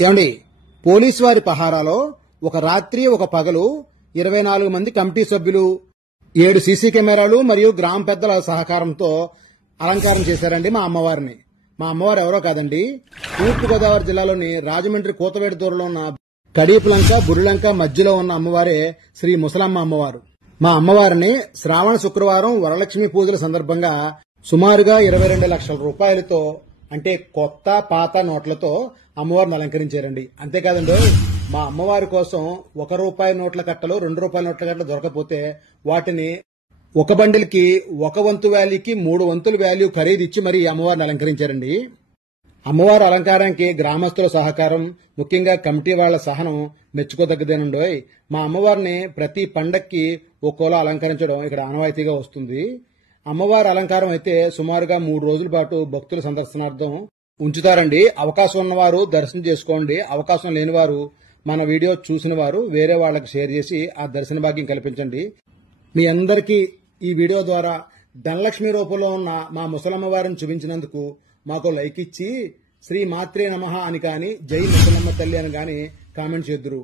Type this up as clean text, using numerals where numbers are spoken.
ఏమండి, పోలీసు వారి పహారాలో ఒక రాత్రి ఒక పగలు 24 మంది కమిటీ సభ్యులు 7 సీసీ కెమెరాలు మరియు గ్రామ పెద్దల సహకారంతో అలంకారం చేశారండి మా అమ్మవారిని. మా అమ్మవారు ఎవరో కాదండి, తూర్పుగోదావరి జిల్లాలోని రాజమండ్రి కూతవేడు దూరంలో ఉన్న కడీపులంక బుర్రిలంక మధ్యలో ఉన్న అమ్మవారే శ్రీ ముసలమ్మ అమ్మవారు. మా అమ్మవారిని శ్రావణ శుక్రవారం వరలక్ష్మి పూజల సందర్భంగా సుమారుగా 22 లక్షల రూపాయలతో, అంటే కొత్త పాత నోట్లతో అమ్మవారిని అలంకరించారండి. అంతేకాదండి, మా అమ్మవారి కోసం ₹1 నోట్ల కట్టలు, ₹2 నోట్ల కట్టలు దొరకపోతే వాటిని ఒక బండిల్కి 1 వంతు వాల్యూకి 3 వంతుల వాల్యూ ఖరీదు ఇచ్చి మరీ అమ్మవారిని అలంకరించారండి. అమ్మవారి అలంకారానికి గ్రామస్తుల సహకారం, ముఖ్యంగా కమిటీ వాళ్ల సహనం మెచ్చుకోదగ్గదేనండోయ్. మా అమ్మవారిని ప్రతి పండక్కి ఒక్కోలా అలంకరించడం ఇక్కడ ఆనవాయితీగా వస్తుంది. అమ్మవారి అలంకారం అయితే సుమారుగా 3 రోజుల పాటు భక్తుల సందర్శనార్థం ఉంచుతారండి. అవకాశం ఉన్నవారు దర్శనం చేసుకోండి. అవకాశం లేనివారు మన వీడియో చూసిన వారు వేరే వాళ్లకు షేర్ చేసి ఆ దర్శన భాగ్యం కల్పించండి. మీ అందరికీ ఈ వీడియో ద్వారా ధనలక్ష్మి రూపంలో ఉన్న మా ముసలమ్మ వారిని చూపించినందుకు మాకు లైక్ ఇచ్చి శ్రీ మాత్రే నమః అని కానీ, జై ముసలమ్మ తల్లి అని కానీ కామెంట్ చేద్దురు.